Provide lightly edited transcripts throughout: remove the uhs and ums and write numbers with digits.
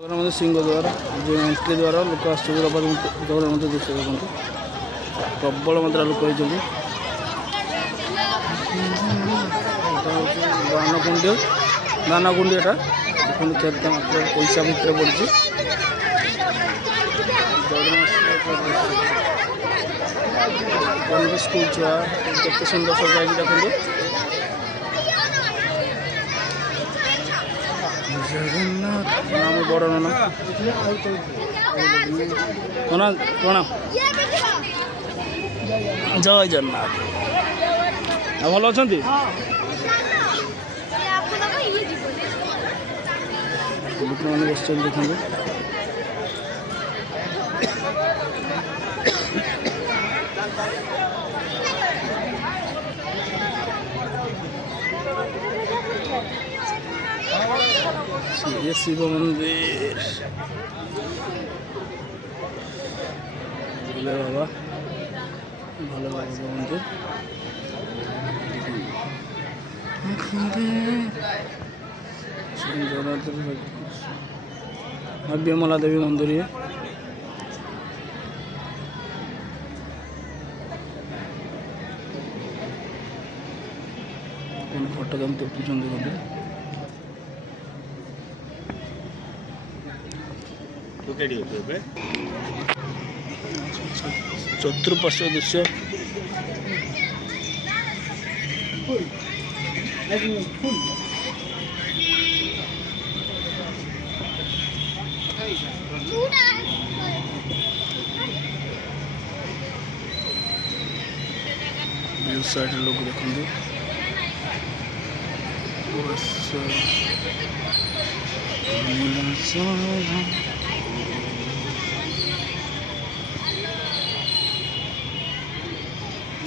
सिंह द्वारा जो एंट्री द्वारा लोक आगत दृश्य देखते प्रबल मात्रा लोक दानाकुंडी एटा देखते केते मात्रा पैसा भितर पड़ी स्कूल छुआ केते सुंदर सजाई देखते जगन्नाथ नाम बड़ नाना प्रणाम जय जगन्नाथ भल अच्छा लोक मैंने बस देखते ये शिव मंदिर भोले बाबा मंदिर विमला देवी मंदिर ये फोटो केमती उठुंट बोली चतुर्पार्श्व दृश्य साइड लोग देखते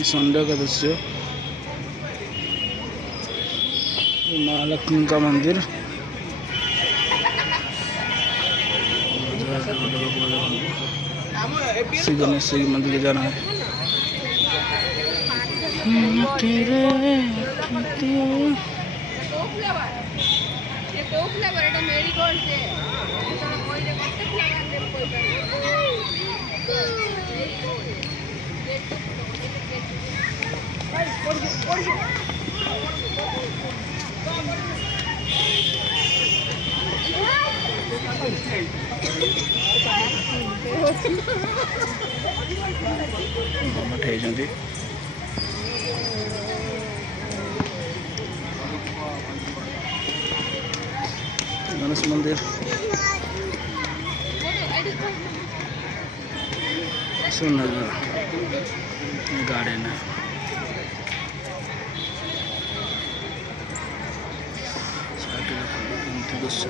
संडे का दृश्य महालक्ष्मी का मंदिर श्री गणेश जी मंदिर जाना है गणेश मंदिर सुंदर गार्डन है दृश्य